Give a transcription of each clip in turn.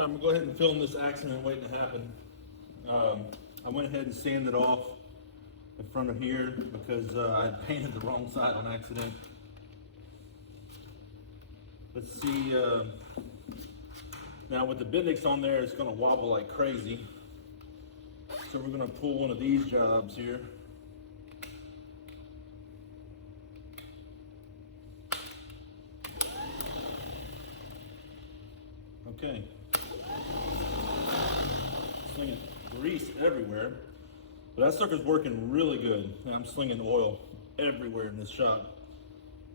I'm gonna go ahead and film this accident waiting to happen. I went ahead and sanded off in front of here because I had painted the wrong side on accident. Let's see, now with the Bendix on there, it's gonna wobble like crazy. So we're gonna pull one of these jobs here. Okay. Slinging grease everywhere. But that sucker's working really good. And I'm slinging oil everywhere in this shop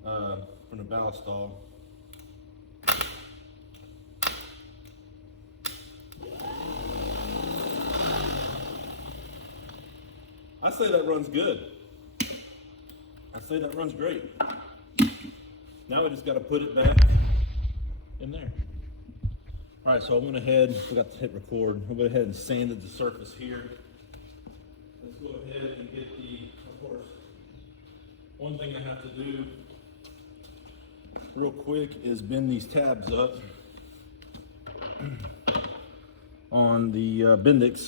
from the ballast stall. I say that runs good. I say that runs great. Now we just got to put it back in there. All right, so I went ahead, forgot to hit record. I went ahead and sanded the surface here. Let's go ahead and get of course, one thing I have to do real quick is bend these tabs up on the Bendix.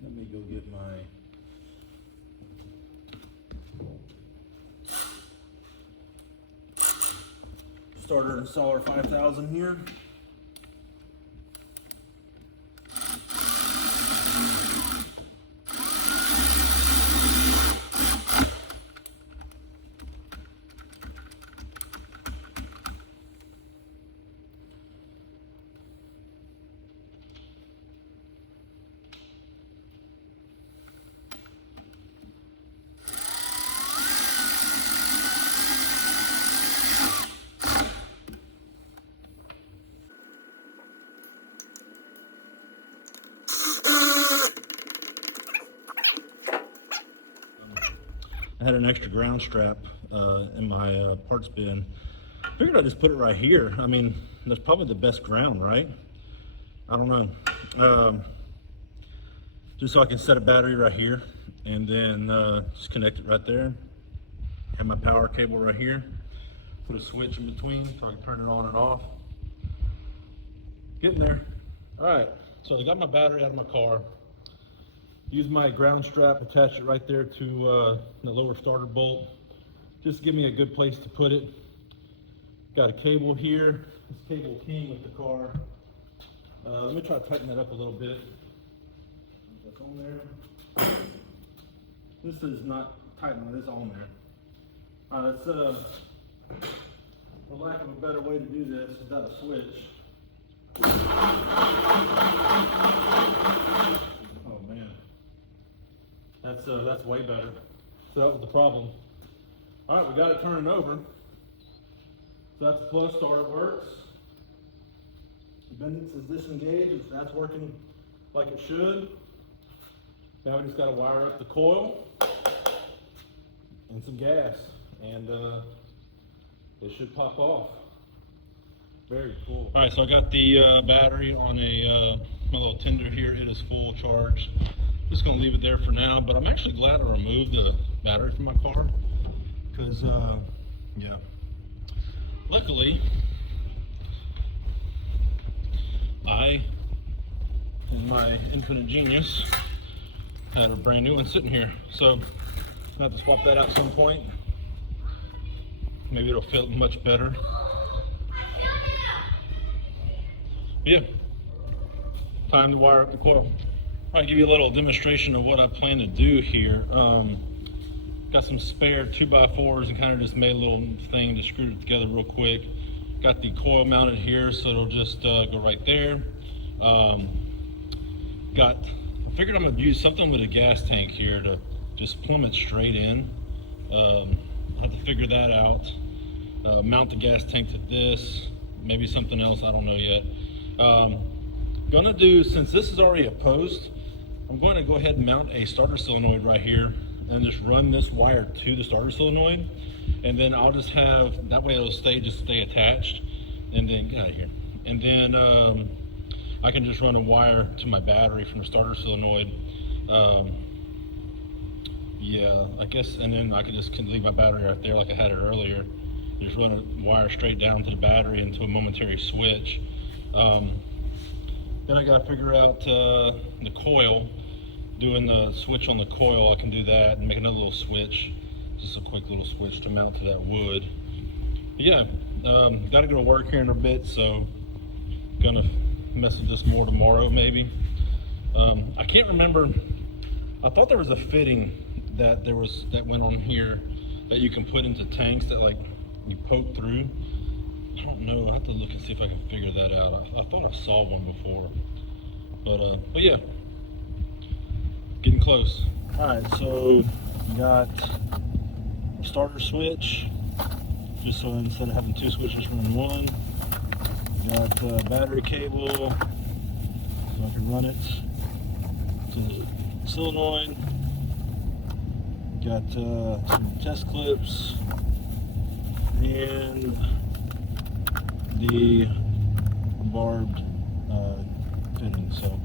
Let me go get my starter installer 5000 here. I had an extra ground strap in my parts bin. Figured I'd just put it right here. I mean, that's probably the best ground, right? I don't know. Just so I can set a battery right here and then just connect it right there. Have my power cable right here. Put a switch in between so I can turn it on and off. Getting there. All right, so I got my battery out of my car. Use my ground strap, attach it right there to the lower starter bolt. Just give me a good place to put it. Got a cable here. This cable came with the car. Let me try to tighten that up a little bit. That's on there. This is not tight on, it's on there. All right, let's, for lack of a better way to do this without a switch. Oh man. That's way better. So that was the problem. All right, we got it turning over. So that's a plus start, it works. The Bendix is disengaged, that's working like it should. Now we just gotta wire up the coil and some gas, and it should pop off. Very cool. All right, so I got the battery on my little tender here. It is full charge. Just gonna leave it there for now, but I'm actually glad I removed the battery from my car because, yeah. Luckily, I, in my infinite genius, had a brand new one sitting here. So I have to swap that out at some point. Maybe it'll feel much better. Yeah, time to wire up the coil. I'll give you a little demonstration of what I plan to do here. Got some spare 2x4s and kind of just made a little thing to screw it together real quick. Got the coil mounted here, so it'll just go right there. I figured I'm gonna use something with a gas tank here to just plumb it straight in. I'll have to figure that out. Mount the gas tank to this, maybe something else, I don't know yet. Gonna do, since this is already a post, I'm going to go ahead and mount a starter solenoid right here and just run this wire to the starter solenoid. And then I'll just have, that way it'll stay attached. And then, get out of here. And then I can just run a wire to my battery from the starter solenoid. Yeah, I guess, and then I can leave my battery right there like I had it earlier. Just run a wire straight down to the battery into a momentary switch. Then I gotta figure out the coil. Doing the switch on the coil, I can do that and make another little switch. Just a quick little switch to mount to that wood. But yeah, gotta go to work here in a bit, so gonna mess with this more tomorrow maybe. I can't remember, I thought there was a fitting that went on here that you can put into tanks that like you poke through. I don't know, I have to look and see if I can figure that out. I thought I saw one before, but yeah, getting close. All right, so we got starter switch, just so instead of having two switches, run one. We got battery cable, so I can run it to the solenoid. Got some test clips and the barbed fitting. So